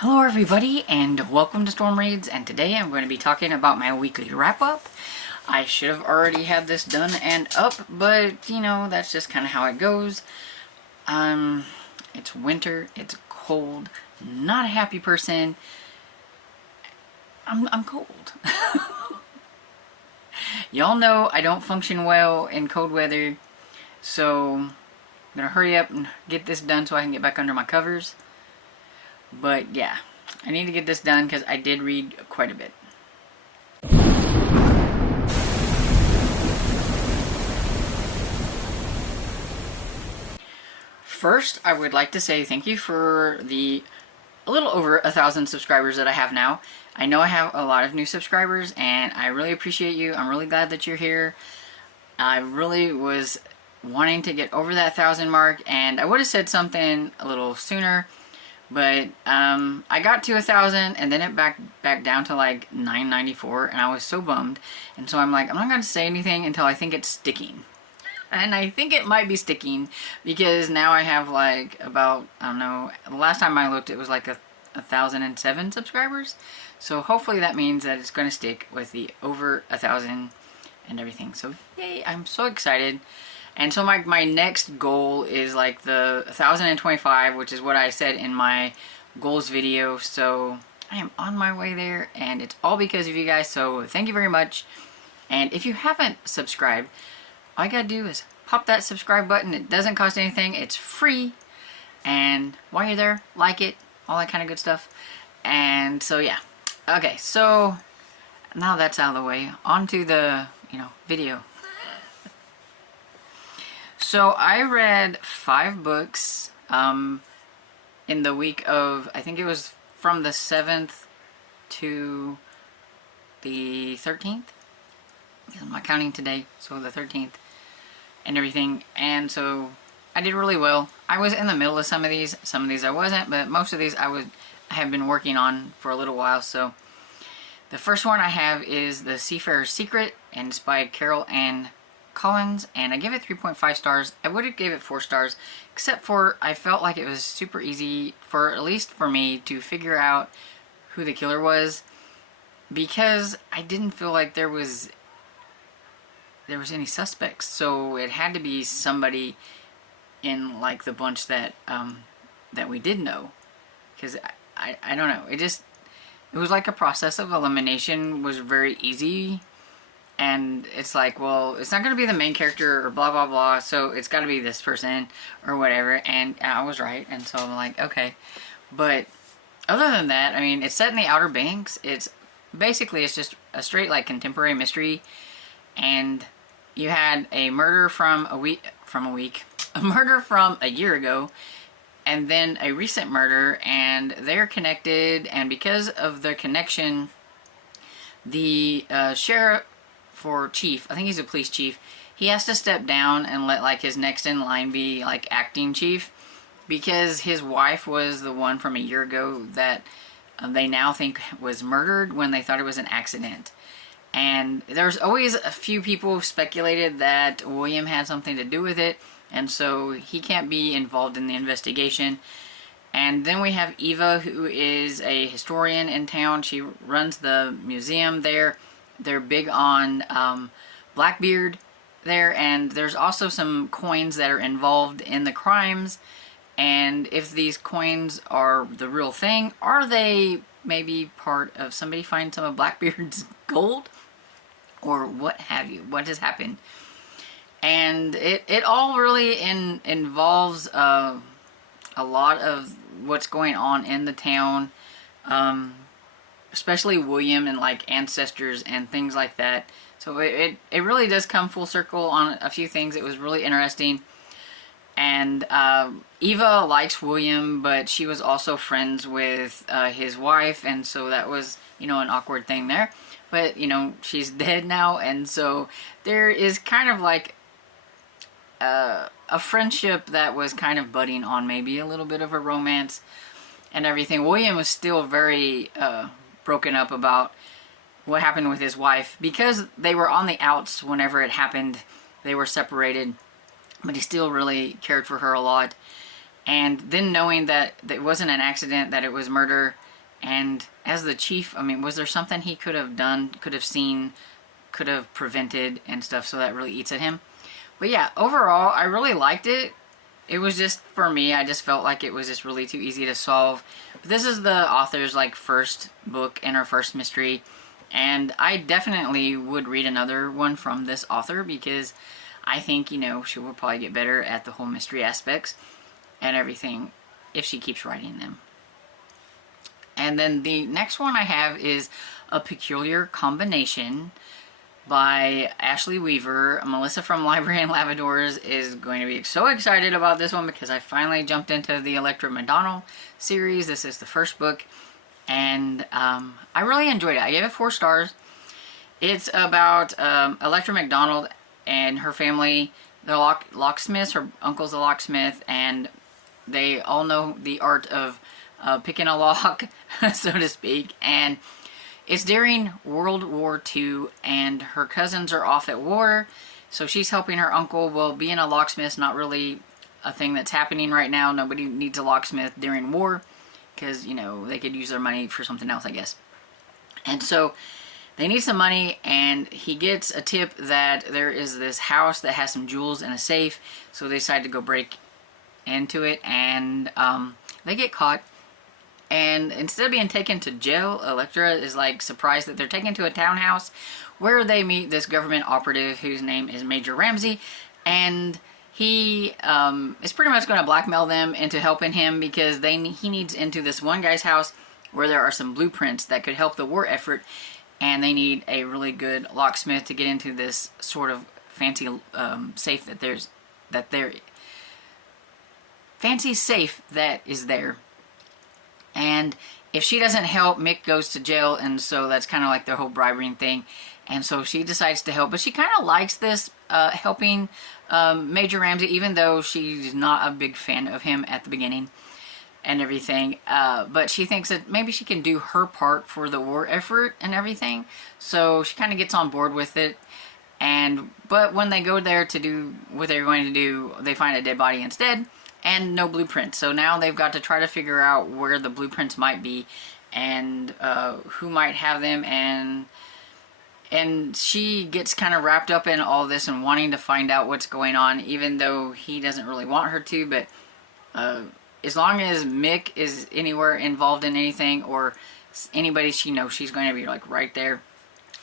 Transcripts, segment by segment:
Hello everybody and welcome to Storm Reads, and today I'm going to be talking about my weekly wrap-up. I should have already had this done and up, but you know, that's just kind of how it goes. It's winter, it's cold, not a happy person. I'm cold. Y'all know I don't function well in cold weather, so I'm gonna hurry up and get this done so I can get back under my covers. But yeah, I need to get this done because I did read quite a bit. First, I would like to say thank you for the a little over 1,000 subscribers that I have now. I know I have a lot of new subscribers and I really appreciate you. I'm really glad that you're here. I really was wanting to get over that 1,000 mark, and I would have said something a little sooner. But I got to 1,000 and then it back down to like 994, and I was so bummed. And so I'm like, I'm not going to say anything until I think it's sticking. And I think it might be sticking because now I have like about, I don't know, the last time I looked it was like 1,007 subscribers. So hopefully that means that it's going to stick with the over 1,000 and everything. So yay, I'm so excited. And so my next goal is like the 1,025, which is what I said in my goals video. So I am on my way there, and it's all because of you guys. So thank you very much. And if you haven't subscribed, all you gotta do is pop that subscribe button. It doesn't cost anything. It's free. And while you're there, like it, all that kind of good stuff. And so yeah. Okay, so now that's out of the way, on to the, video. So I read 5 books in the week of, I think it was from the 7th to the 13th. I'm not counting today, so the 13th and everything. And so I did really well. I was in the middle of some of these I wasn't, but most of these I have been working on for a little while. So the first one I have is the Seafare Secret, and it's by Carol Ann Collins, and I give it 3.5 stars. I would have gave it 4 stars, except for I felt like it was super easy, for at least for me, to figure out who the killer was, because I didn't feel like there was any suspects. So it had to be somebody in like the bunch that that we did know, because I don't know, it was like a process of elimination was very easy. And it's like, well, it's not going to be the main character or blah, blah, blah, so it's got to be this person or whatever. And I was right, and so I'm like, okay. But other than that, I mean, it's set in the Outer Banks. It's just a straight, like, contemporary mystery. And you had a murder a murder from a year ago, and then a recent murder, and they're connected. And because of their connection, the sheriff, for chief, I think he's a police chief, he has to step down and let like his next in line be like acting chief, because his wife was the one from a year ago that they now think was murdered when they thought it was an accident. And there's always a few people who speculated that William had something to do with it, and so he can't be involved in the investigation. And then we have Eva, who is a historian in town. She runs the museum there. They're big on Blackbeard there, and there's also some coins that are involved in the crimes. And if these coins are the real thing, are they maybe part of somebody find some of Blackbeard's gold? Or what have you? What has happened? And it all really involves a lot of what's going on in the town. Especially William and like ancestors and things like that. So it really does come full circle on a few things. It was really interesting. And Eva likes William, but she was also friends with his wife, and so that was, an awkward thing there. But, she's dead now, and so there is kind of like a friendship that was kind of budding on, maybe a little bit of a romance and everything. William was still very broken up about what happened with his wife, because they were on the outs whenever it happened. They were separated, but he still really cared for her a lot. And then knowing that it wasn't an accident, that it was murder. And as the chief, I mean, was there something he could have done, could have seen, could have prevented and stuff? So that really eats at him. But yeah, overall, I really liked it. It was just, for me, I just felt like it was just really too easy to solve. But this is the author's, like, first book and her first mystery. And I definitely would read another one from this author, because I think, you know, she will probably get better at the whole mystery aspects and everything if she keeps writing them. And then the next one I have is A Peculiar Combination by Ashley Weaver. Melissa from Library and Lavadors is going to be so excited about this one because I finally jumped into the Electra McDonald series. This is the first book, and I really enjoyed it. I gave it 4 stars. It's about Electra McDonald and her family. They're locksmiths. Her uncle's a locksmith, and they all know the art of picking a lock, so to speak. And it's during World War II, and her cousins are off at war, so she's helping her uncle. Well, being a locksmith's not really a thing that's happening right now. Nobody needs a locksmith during war, because, you know, they could use their money for something else, I guess. And so they need some money, and he gets a tip that there is this house that has some jewels in a safe, so they decide to go break into it, and they get caught. And instead of being taken to jail, Electra is like surprised that they're taken to a townhouse where they meet this government operative whose name is Major Ramsey, and he is pretty much going to blackmail them into helping him, because he needs into this one guy's house where there are some blueprints that could help the war effort, and they need a really good locksmith to get into this sort of fancy safe fancy safe that is there. And if she doesn't help, Mick goes to jail, and so that's kind of like their whole bribery thing. And so she decides to help, but she kind of likes this helping Major Ramsey, even though she's not a big fan of him at the beginning and everything. But she thinks that maybe she can do her part for the war effort and everything. So she kind of gets on board with it. But when they go there to do what they're going to do, they find a dead body instead. And no blueprints. So now they've got to try to figure out where the blueprints might be, and who might have them, and she gets kind of wrapped up in all this and wanting to find out what's going on, even though he doesn't really want her to. But as long as Mick is anywhere involved in anything, or anybody she knows, she's going to be like right there.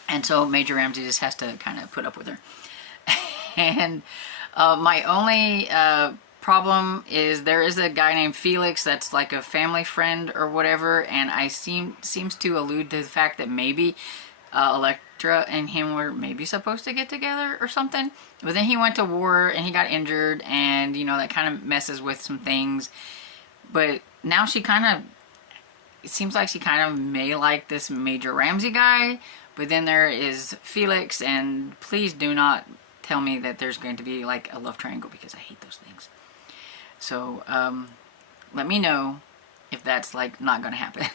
And so Major Ramsey just has to kind of put up with her. And my only problem is there is a guy named Felix that's like a family friend or whatever, and seems to allude to the fact that maybe Electra and him were maybe supposed to get together or something, but then he went to war and he got injured, and you know, that kind of messes with some things. But now it seems like she kind of may like this Major Ramsey guy. But then there is Felix, and please do not tell me that there's going to be like a love triangle, because I hate those things. So, let me know if that's, like, not going to happen.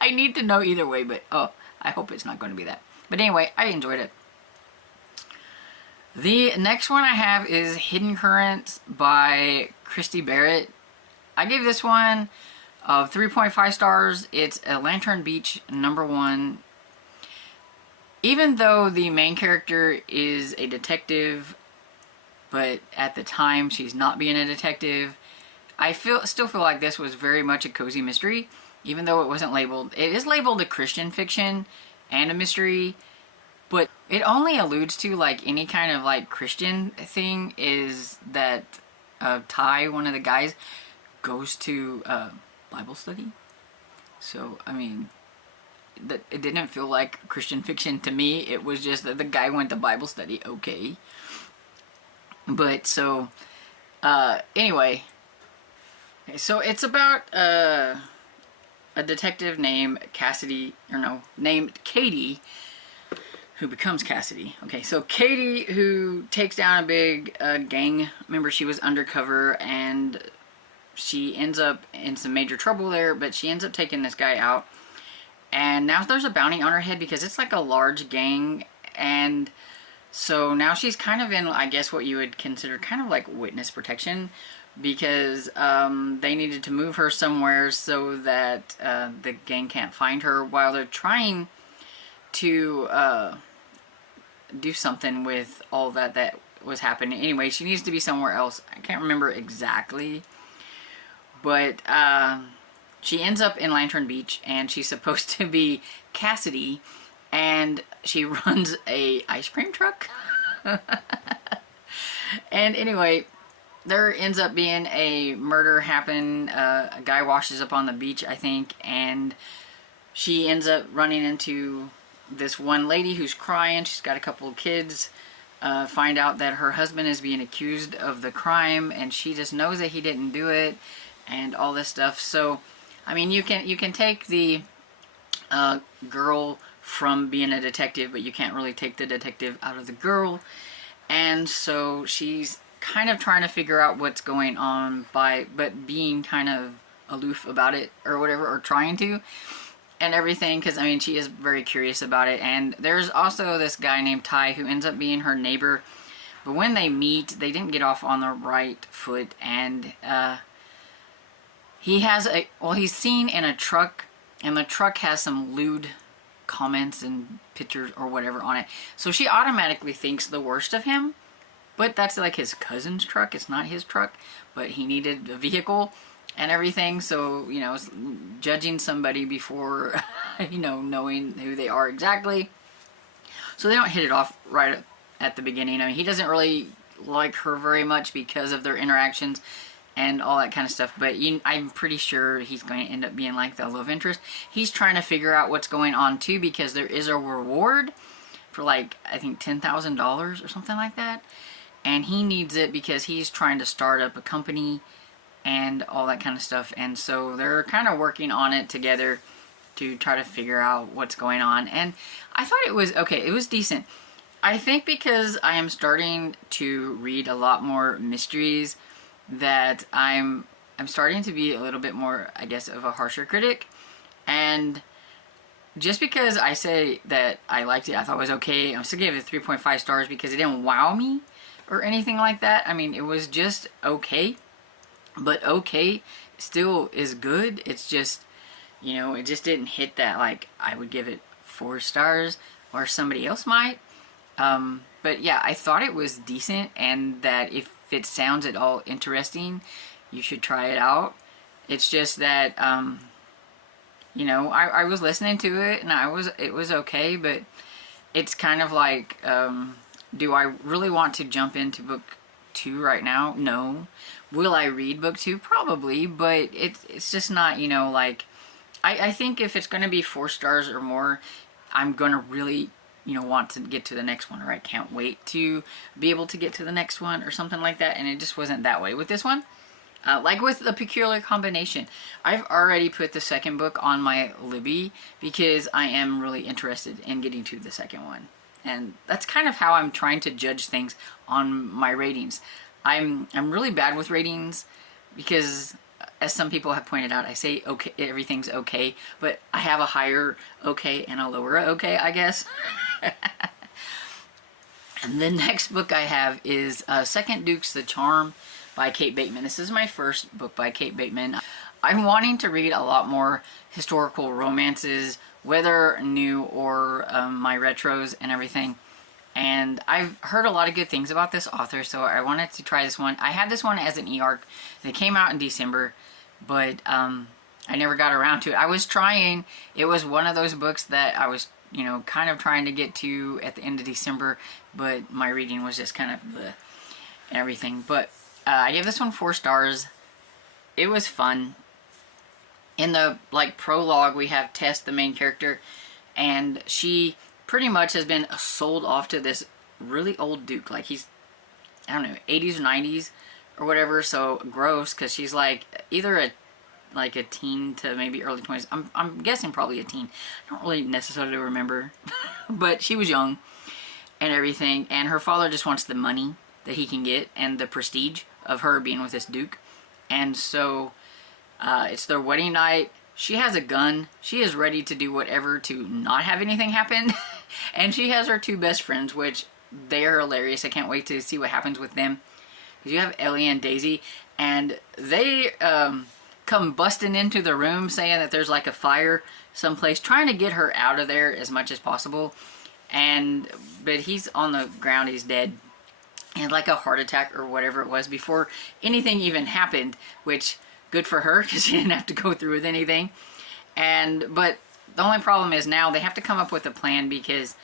I need to know either way, but, I hope it's not going to be that. But anyway, I enjoyed it. The next one I have is Hidden Currents by Christy Barrett. I gave this one 3.5 stars. It's a Lantern Beach #1. Even though the main character is a detective, but at the time she's not being a detective, I still feel like this was very much a cozy mystery, even though it wasn't labeled. It is labeled a Christian fiction and a mystery, but it only alludes to like any kind of like Christian thing, is that Ty, one of the guys, goes to Bible study. So, I mean, it didn't feel like Christian fiction to me. It was just that the guy went to Bible study. Okay. But so, anyway, so it's about a detective named named Katie, who becomes Cassidy. Okay, so Katie, who takes down a big gang member. She was undercover, and she ends up in some major trouble there, but she ends up taking this guy out. And now there's a bounty on her head, because it's like a large gang, and so now she's kind of in, I guess, what you would consider kind of like witness protection. because they needed to move her somewhere so that the gang can't find her, while they're trying to do something with all that was happening. Anyway, she needs to be somewhere else. I can't remember exactly, but she ends up in Lantern Beach, and she's supposed to be Cassidy, and she runs a ice cream truck. And anyway, there ends up being a murder happen. A guy washes up on the beach, I think, and she ends up running into this one lady who's crying. She's got a couple of kids. Find out that her husband is being accused of the crime, and she just knows that he didn't do it, and all this stuff. So, I mean, you can take the girl from being a detective, but you can't really take the detective out of the girl. And so she's kind of trying to figure out what's going on but being kind of aloof about it or whatever, or trying to, and everything, because I mean, she is very curious about it. And there's also this guy named Ty who ends up being her neighbor, but when they meet, they didn't get off on the right foot, and he's seen in a truck, and the truck has some lewd comments and pictures or whatever on it, so she automatically thinks the worst of him. But that's like his cousin's truck, it's not his truck, but he needed a vehicle and everything, so, you know, judging somebody before, you know, knowing who they are exactly. So they don't hit it off right at the beginning. I mean, he doesn't really like her very much because of their interactions and all that kind of stuff, but I'm pretty sure he's going to end up being like the love interest. He's trying to figure out what's going on too, because there is a reward for, like, I think $10,000 or something like that, and he needs it because he's trying to start up a company and all that kind of stuff. And so they're kind of working on it together to try to figure out what's going on. And I thought it was okay. It was decent. I think because I am starting to read a lot more mysteries, that I'm starting to be a little bit more, I guess, of a harsher critic. And just because I say that I liked it, I thought it was okay, I'm still giving it 3.5 stars because it didn't wow me or anything like that. I mean, it was just okay, but okay still is good. It's just, you know, it just didn't hit that, like, I would give it 4 stars or somebody else might. But yeah, I thought it was decent, and that if it sounds at all interesting, you should try it out. It's just that, you know, I was listening to it, and it was okay, but it's kind of like, do I really want to jump into book 2 right now? No. Will I read book 2? Probably, but it's just not, you know, like, I think if it's going to be 4 stars or more, I'm going to really, you know, want to get to the next one, or I can't wait to be able to get to the next one or something like that. And it just wasn't that way with this one. Like with The Peculiar Combination, I've already put the second book on my Libby because I am really interested in getting to the second one. And that's kind of how I'm trying to judge things on my ratings. I'm really bad with ratings because, as some people have pointed out, I say okay, everything's okay, but I have a higher okay and a lower okay, I guess. And the next book I have is Second Duke's The Charm by Kate Bateman. This is my first book by Kate Bateman. I'm wanting to read a lot more historical romances, whether new or my retros and everything. And I've heard a lot of good things about this author, so I wanted to try this one. I had this one as an e-arc. It came out in December, but I never got around to it. I was trying. It was one of those books that I was, you know, kind of trying to get to at the end of December, but my reading was just kind of bleh and everything. But I gave this one 4 stars. It was fun. In the, like, prologue, we have Tess, the main character, and she pretty much has been sold off to this really old duke. Like, he's, I don't know, 80s or 90s or whatever, so gross, because she's like either a teen to maybe early 20s. I'm guessing probably a teen. I don't really necessarily remember, but she was young and everything, and her father just wants the money that he can get and the prestige of her being with this duke. And so it's their wedding night. She has a gun. She is ready to do whatever to not have anything happen. And she has her 2 best friends, which they are hilarious. I can't wait to see what happens with them. You have Ellie and Daisy, and they come busting into the room saying that there's like a fire someplace, trying to get her out of there as much as possible. But he's on the ground, he's dead. And like a heart attack or whatever it was before anything even happened, which good for her because she didn't have to go through with anything. But the only problem is now they have to come up with a plan, because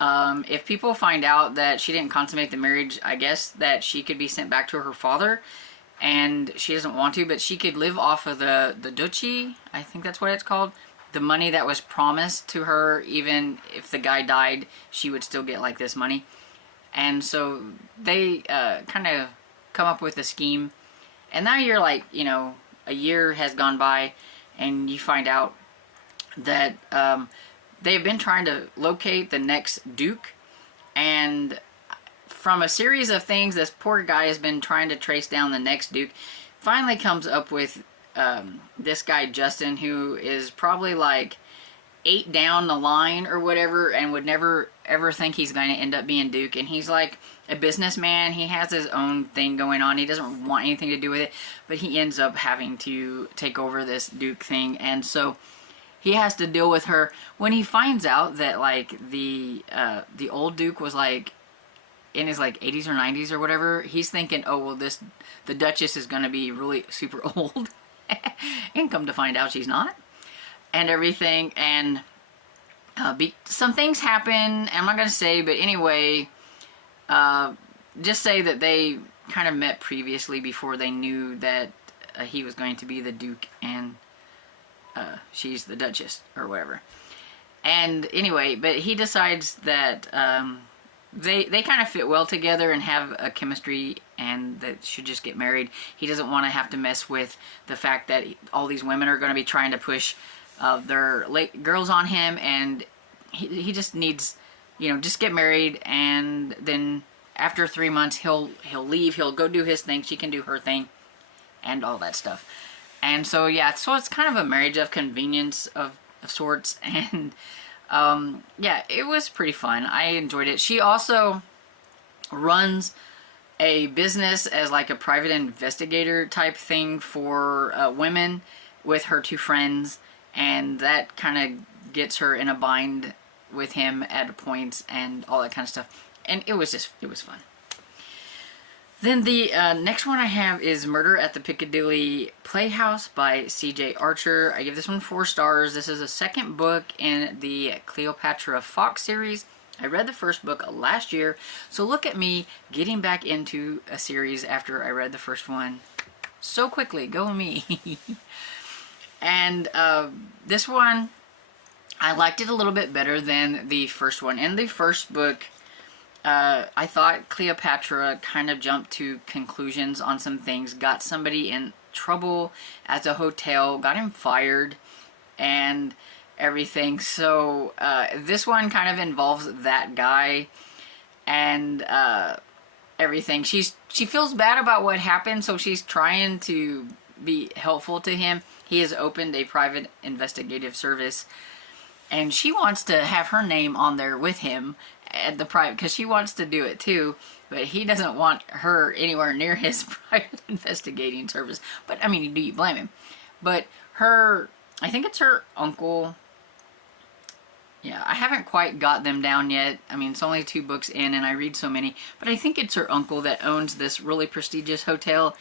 if people find out that she didn't consummate the marriage, I guess that she could be sent back to her father, and she doesn't want to, but she could live off of the duchy, I think that's what it's called, the money that was promised to her. Even if the guy died, she would still get like this money. And so they kind of come up with a scheme, and now you're like, you know, a year has gone by, and you find out that they've been trying to locate the next duke, and from a series of things, this poor guy has been trying to trace down the next duke, finally comes up with this guy Justin, who is probably like 8 down the line or whatever, and would never ever think he's going to end up being duke. And he's like a businessman, he has his own thing going on, he doesn't want anything to do with it, but he ends up having to take over this duke thing. And so he has to deal with her. When he finds out that like the old duke was like in his like 80s or 90s or whatever, he's thinking, oh well, the Duchess is going to be really super old. And come to find out she's not, and everything. And some things happen, I'm not going to say, but anyway, just say that they kind of met previously before they knew that he was going to be the duke and she's the Duchess or whatever. And anyway, but he decides that they kind of fit well together and have a chemistry, and that should just get married. He doesn't want to have to mess with the fact that all these women are going to be trying to push their girls on him, and he just needs, you know, just get married, and then after 3 months he'll leave, he'll go do his thing, she can do her thing, and all that stuff. And so yeah, so it's kind of a marriage of convenience of sorts. And yeah, it was pretty fun. I enjoyed it. She also runs a business as like a private investigator type thing for women with her 2 friends, and that kind of gets her in a bind with him at points and all that kind of stuff. And it was fun. Then the next one I have is Murder at the Picadilly Playhouse by C.J. Archer. I give this one 4 stars. This is the second book in the Cleopatra Fox series. I read the first book last year, so look at me getting back into a series after I read the first one so quickly. Go me. And this one, I liked it a little bit better than the first one. In the first book, I thought Cleopatra kind of jumped to conclusions on some things, got somebody in trouble at the hotel, got him fired, and everything. So this one kind of involves that guy and everything. She feels bad about what happened, so she's trying to be helpful to him. He has opened a private investigative service, and she wants to have her name on there with him at the private, because she wants to do it too, but he doesn't want her anywhere near his private investigating service. But I mean, do you blame him? But her, I think it's her uncle. Yeah, I haven't quite got them down yet. I mean, it's only 2 books in and I read so many, but I think it's her uncle that owns this really prestigious hotel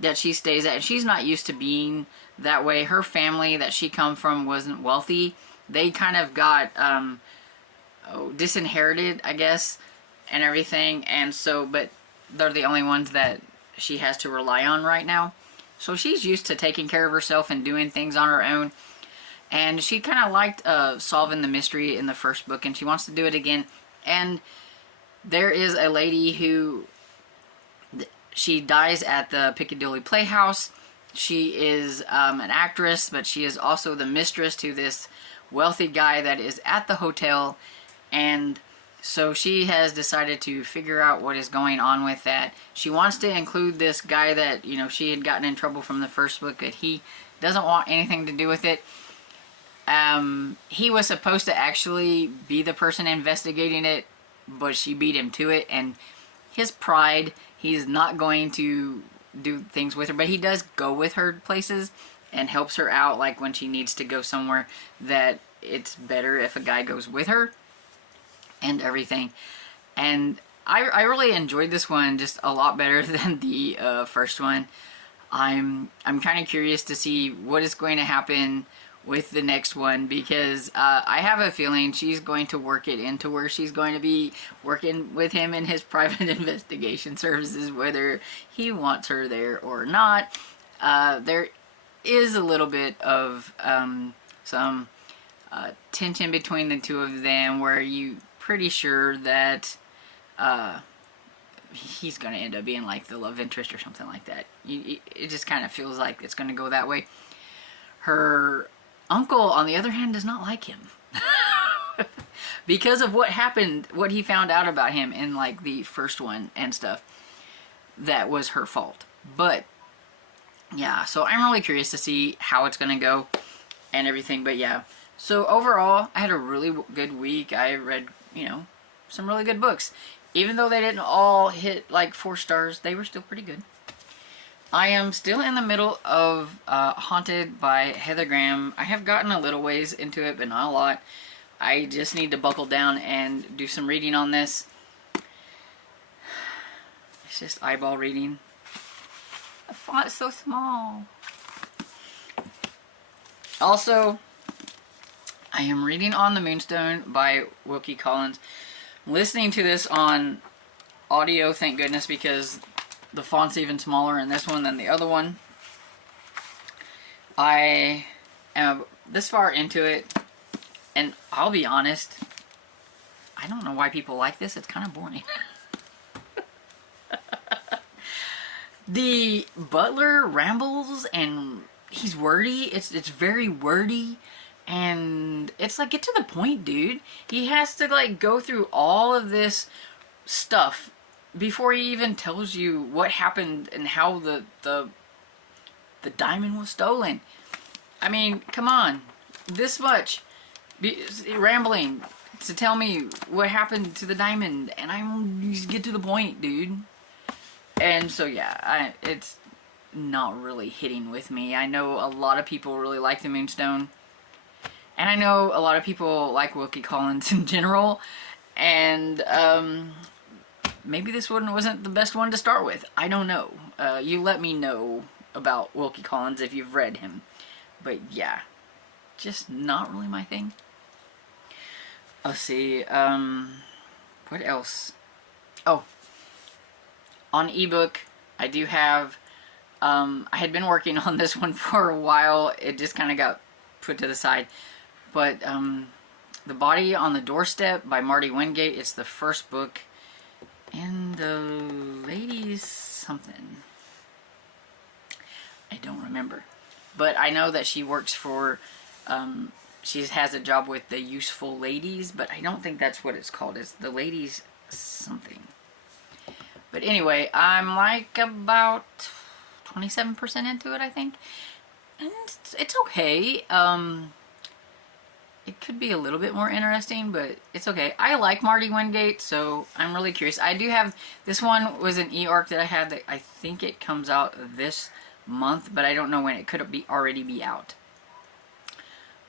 that she stays at. And she's not used to being that way. Her family that she come from wasn't wealthy. They kind of got disinherited, I guess, and everything. And so, but they're the only ones that she has to rely on right now. So she's used to taking care of herself and doing things on her own. And she kind of liked solving the mystery in the first book, and she wants to do it again. And there is a lady who, she dies at the Picadilly Playhouse. She is an actress, but she is also the mistress to this wealthy guy that is at the hotel. And so she has decided to figure out what is going on with that. She wants to include this guy that, you know, she had gotten in trouble from the first book, but he doesn't want anything to do with it. He was supposed to actually be the person investigating it, but she beat him to it, and his pride, He's not going to do things with her, but he does go with her places and helps her out, like when she needs to go somewhere that it's better if a guy goes with her and everything. And I really enjoyed this one just a lot better than the first one. I'm kind of curious to see what is going to happen with the next one, because I have a feeling she's going to work it into where she's going to be working with him in his private investigation services, whether he wants her there or not. There is a little bit of some tension between the two of them, where you pretty sure that he's going to end up being like the love interest or something like that. It just kind of feels like it's going to go that way. Her uncle, on the other hand, does not like him. Because of what happened, what he found out about him in like the first one and stuff. That was her fault. But yeah, so I'm really curious to see how it's going to go and everything. But yeah, so overall, I had a really good week. I read, you know, some really good books. Even though they didn't all hit like 4 stars, they were still pretty good. I am still in the middle of Haunted by Heather Graham. I have gotten a little ways into it, but not a lot. I just need to buckle down and do some reading on this. It's just eyeball reading. The font's so small. Also, I am reading On the Moonstone by Wilkie Collins. I'm listening to this on audio, thank goodness, because the font's even smaller in this one than the other one. I am this far into it, and I'll be honest, I don't know why people like this. It's kind of boring. The butler rambles, and he's wordy. It's very wordy, and it's like, get to the point, dude. He has to like go through all of this stuff before he even tells you what happened and how the diamond was stolen. I mean, come on. This much rambling to tell me what happened to the diamond, and I'm just get to the point, dude. And so yeah, it's not really hitting with me. I know a lot of people really like the Moonstone, and I know a lot of people like Wilkie Collins in general, and maybe this one wasn't the best one to start with. I don't know. You let me know about Wilkie Collins if you've read him. But yeah, just not really my thing. Let's see, what else? Oh, on ebook, I do have, I had been working on this one for a while. It just kind of got put to the side. But The Body on the Doorstep by Marty Wingate. It's the first book in the ladies something. I don't remember. But I know that she works for, she has a job with the Useful Ladies, but I don't think that's what it's called. It's the ladies something. But anyway, I'm like about 27% into it, I think. And it's okay. It could be a little bit more interesting, but it's okay. I like Marty Wingate, so I'm really curious. I do have, this one was an e-arc that I had that I think it comes out this month, but I don't know when. It could already be out.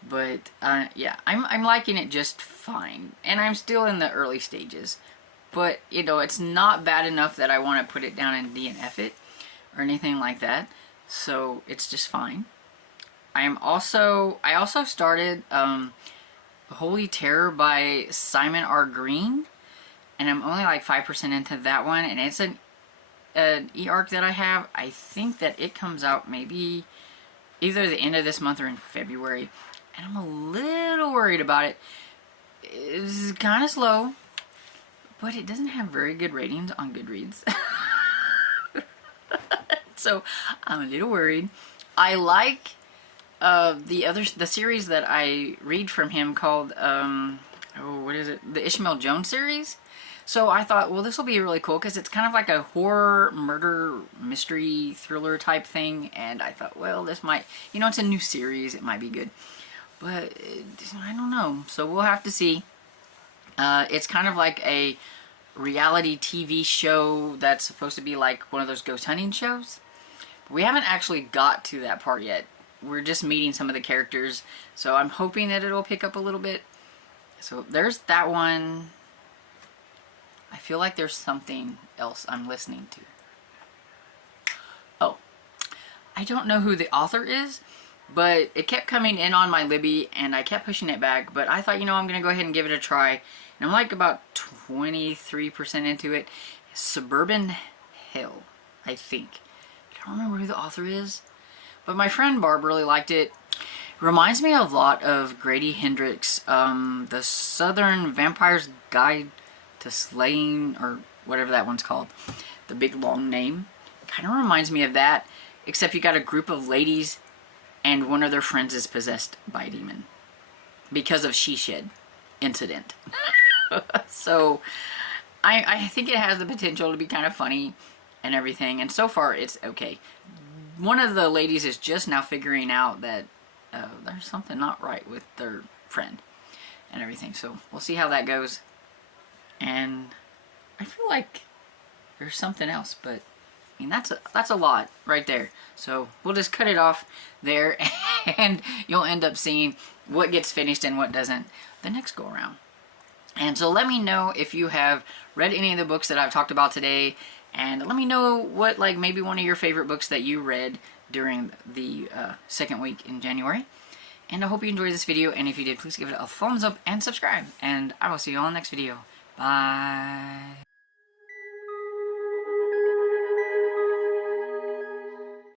But yeah, I'm liking it just fine, and I'm still in the early stages. But you know, it's not bad enough that I want to put it down and DNF it or anything like that. So it's just fine. I also started Holy Terror by Simon R. Green, and I'm only like 5% into that one, and it's an e-arc that I have. I think that it comes out maybe either the end of this month or in February, and I'm a little worried about it. It's kind of slow, but it doesn't have very good ratings on Goodreads. So I'm a little worried. I like the series that I read from him called what is it? The Ishmael Jones series. So I thought, well, this will be really cool because it's kind of like a horror, murder, mystery, thriller type thing. And I thought, well, this might, you know, it's a new series. It might be good. But I don't know. So we'll have to see. It's kind of like a reality TV show that's supposed to be like one of those ghost hunting shows. We haven't actually got to that part yet. We're just meeting some of the characters, so I'm hoping that it'll pick up a little bit. So there's that one. I feel like there's something else I'm listening to. Oh, I don't know who the author is, but it kept coming in on my Libby and I kept pushing it back, but I thought, you know, I'm going to go ahead and give it a try. And I'm like about 23% into it. Suburban Hill, I think. I don't remember who the author is, but my friend Barb really liked it. It reminds me a lot of Grady Hendrix, The Southern Vampire's Guide to Slaying, or whatever that one's called. The big long name. Kind of reminds me of that, except you got a group of ladies and one of their friends is possessed by a demon because of she shed incident. So I think it has the potential to be kind of funny and everything, and so far it's okay. One of the ladies is just now figuring out that there's something not right with their friend and everything, so we'll see how that goes. And I feel like there's something else, but I mean that's a lot right there, so we'll just cut it off there and you'll end up seeing what gets finished and what doesn't the next go around. And so let me know if you have read any of the books that I've talked about today, and let me know what, like, maybe one of your favorite books that you read during the second week in January. And I hope you enjoyed this video, and if you did, please give it a thumbs up and subscribe, and I will see you all in the next video. Bye.